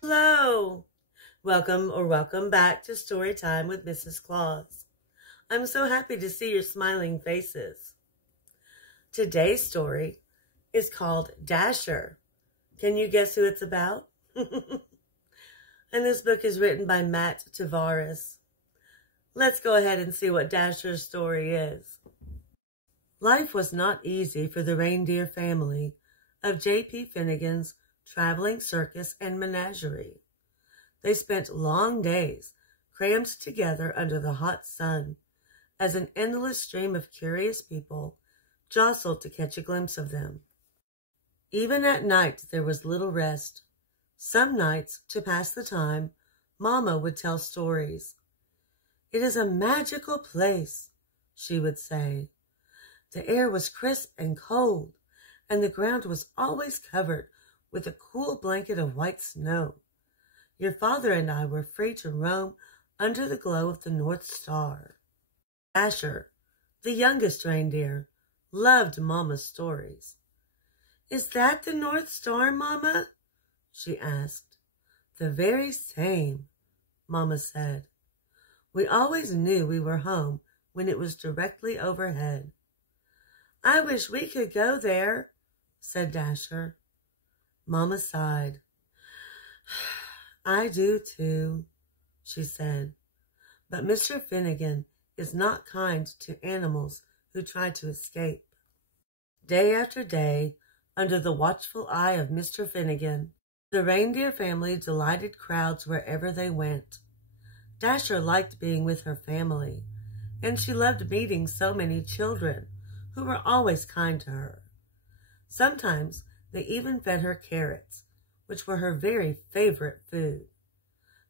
Hello! Welcome back to Storytime with Mrs. Claus. I'm so happy to see your smiling faces. Today's story is called Dasher. Can you guess who it's about? And this book is written by Matt Tavares. Let's go ahead and see what Dasher's story is. Life was not easy for the reindeer family of J.P. Finnegan's traveling circus and menagerie. They spent long days crammed together under the hot sun as an endless stream of curious people jostled to catch a glimpse of them. Even at night there was little rest. Some nights, to pass the time, Mama would tell stories. "It is a magical place," she would say. "The air was crisp and cold, and the ground was always covered with a cool blanket of white snow. Your father and I were free to roam under the glow of the North Star." Dasher, the youngest reindeer, loved Mama's stories. "Is that the North Star, Mama?" she asked. "The very same," Mama said. "We always knew we were home when it was directly overhead." "I wish we could go there," said Dasher. Mama sighed. "I do too," she said. "But Mr. Finnegan is not kind to animals who try to escape." Day after day, under the watchful eye of Mr. Finnegan, the reindeer family delighted crowds wherever they went. Dasher liked being with her family, and she loved meeting so many children who were always kind to her. Sometimes they even fed her carrots, which were her very favorite food.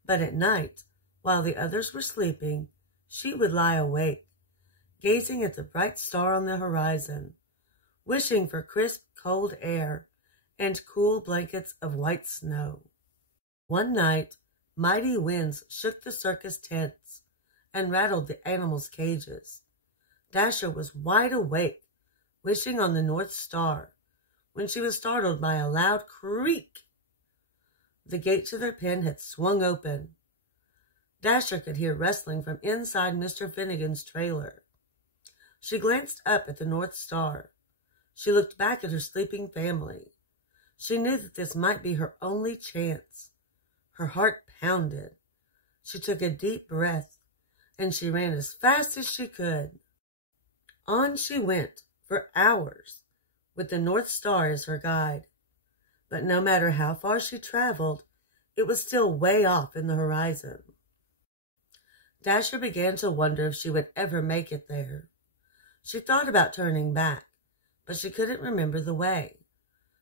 But at night, while the others were sleeping, she would lie awake, gazing at the bright star on the horizon, wishing for crisp, cold air and cool blankets of white snow. One night, mighty winds shook the circus tents and rattled the animals' cages. Dasher was wide awake, wishing on the North Star, when she was startled by a loud creak. The gate to their pen had swung open. Dasher could hear rustling from inside Mr. Finnegan's trailer. She glanced up at the North Star. She looked back at her sleeping family. She knew that this might be her only chance. Her heart pounded. She took a deep breath, and she ran as fast as she could. On she went for hours, with the North Star as her guide. But no matter how far she traveled, it was still way off in the horizon. Dasher began to wonder if she would ever make it there. She thought about turning back, but she couldn't remember the way.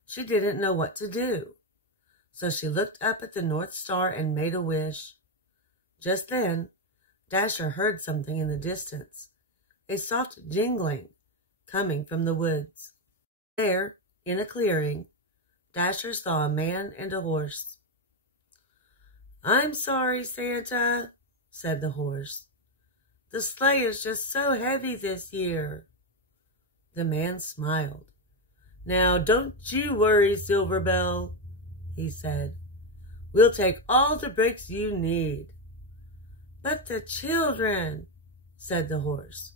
She didn't know what to do. So she looked up at the North Star and made a wish. Just then, Dasher heard something in the distance, a soft jingling coming from the woods. There, in a clearing, Dasher saw a man and a horse. "I'm sorry, Santa," said the horse. "The sleigh is just so heavy this year." The man smiled. "Now, don't you worry, Silver Bell," he said. "We'll take all the breaks you need." "But the children," said the horse.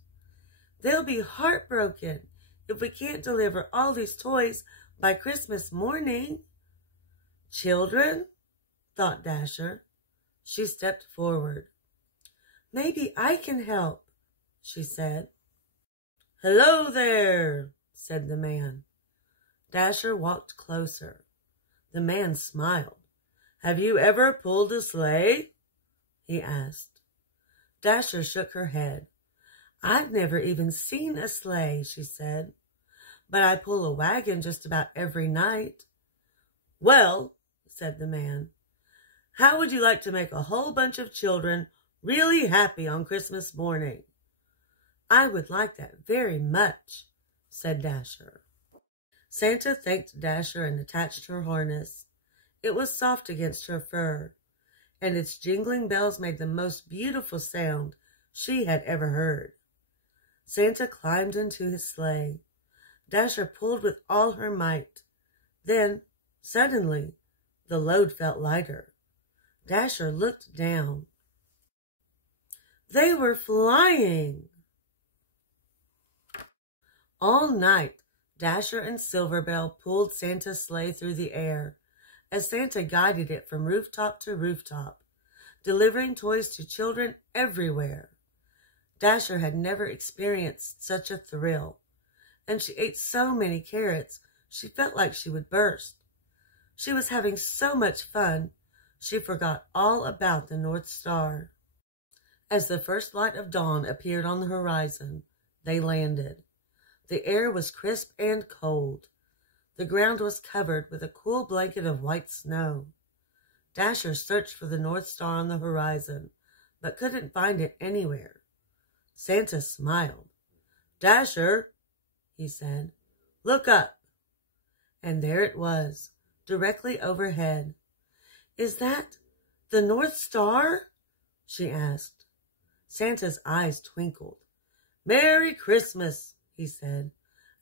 "They'll be heartbroken if we can't deliver all these toys by Christmas morning." "Children?" thought Dasher. She stepped forward. "Maybe I can help," she said. "Hello there," said the man. Dasher walked closer. The man smiled. "Have you ever pulled a sleigh?" he asked. Dasher shook her head. "I've never even seen a sleigh," she said. "But I pull a wagon just about every night." "Well," said the man, "how would you like to make a whole bunch of children really happy on Christmas morning?" "I would like that very much," said Dasher. Santa thanked Dasher and attached her harness. It was soft against her fur, and its jingling bells made the most beautiful sound she had ever heard. Santa climbed into his sleigh. Dasher pulled with all her might. Then, suddenly, the load felt lighter. Dasher looked down. They were flying! All night, Dasher and Silverbell pulled Santa's sleigh through the air, as Santa guided it from rooftop to rooftop, delivering toys to children everywhere. Dasher had never experienced such a thrill, and she ate so many carrots she felt like she would burst. She was having so much fun, she forgot all about the North Star. As the first light of dawn appeared on the horizon, they landed. The air was crisp and cold. The ground was covered with a cool blanket of white snow. Dasher searched for the North Star on the horizon, but couldn't find it anywhere. Santa smiled. "Dasher," he said, "look up." And there it was, directly overhead. "Is that the North Star?" she asked. Santa's eyes twinkled. "Merry Christmas," he said,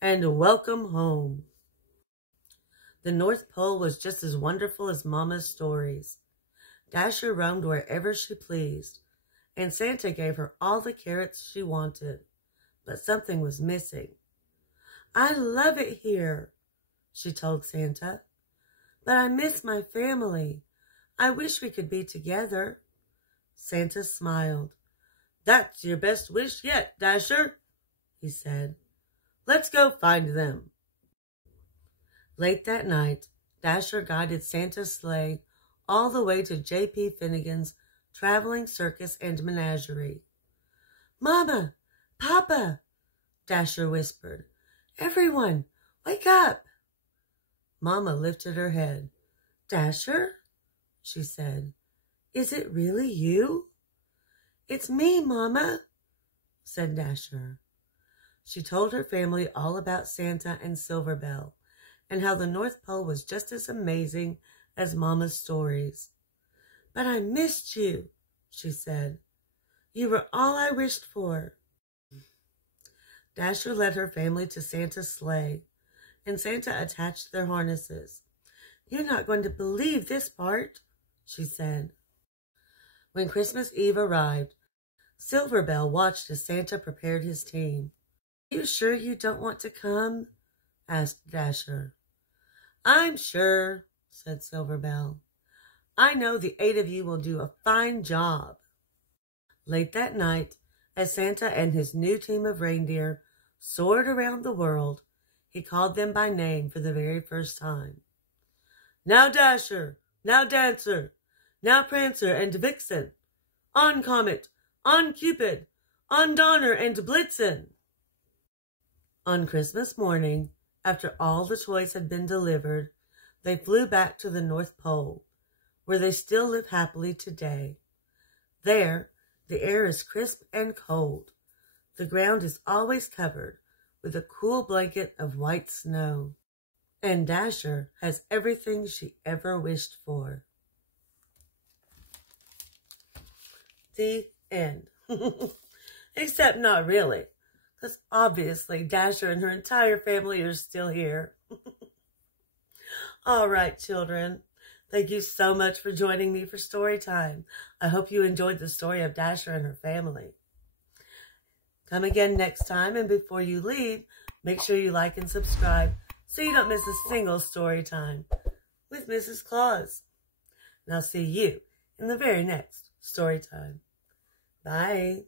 "and welcome home." The North Pole was just as wonderful as Mama's stories. Dasher roamed wherever she pleased, and Santa gave her all the carrots she wanted. But something was missing. "I love it here," she told Santa, "but I miss my family. I wish we could be together." Santa smiled. "That's your best wish yet, Dasher," he said. "Let's go find them." Late that night, Dasher guided Santa's sleigh all the way to J.P. Finnegan's traveling circus and menagerie. "Mama! Papa!" Dasher whispered. "Everyone, wake up!" Mama lifted her head. "Dasher?" she said. "Is it really you?" "It's me, Mama," said Dasher. She told her family all about Santa and Silverbell, and how the North Pole was just as amazing as Mama's stories. "But I missed you," she said. "You were all I wished for." Dasher led her family to Santa's sleigh, and Santa attached their harnesses. "You're not going to believe this part," she said. When Christmas Eve arrived, Silverbell watched as Santa prepared his team. "Are you sure you don't want to come?" asked Dasher. "I'm sure," said Silverbell. "I know the 8 of you will do a fine job." Late that night, as Santa and his new team of reindeer soared around the world, he called them by name for the very first time. "Now Dasher, now Dancer, now Prancer and Vixen, on Comet, on Cupid, on Donner and Blitzen." On Christmas morning, after all the toys had been delivered, they flew back to the North Pole, where they still live happily today. There, the air is crisp and cold. The ground is always covered with a cool blanket of white snow. And Dasher has everything she ever wished for. The end. Except not really, because obviously Dasher and her entire family are still here. All right, children. Thank you so much for joining me for story time. I hope you enjoyed the story of Dasher and her family. Come again next time, and before you leave, make sure you like and subscribe so you don't miss a single story time with Mrs. Claus. And I'll see you in the very next story time. Bye.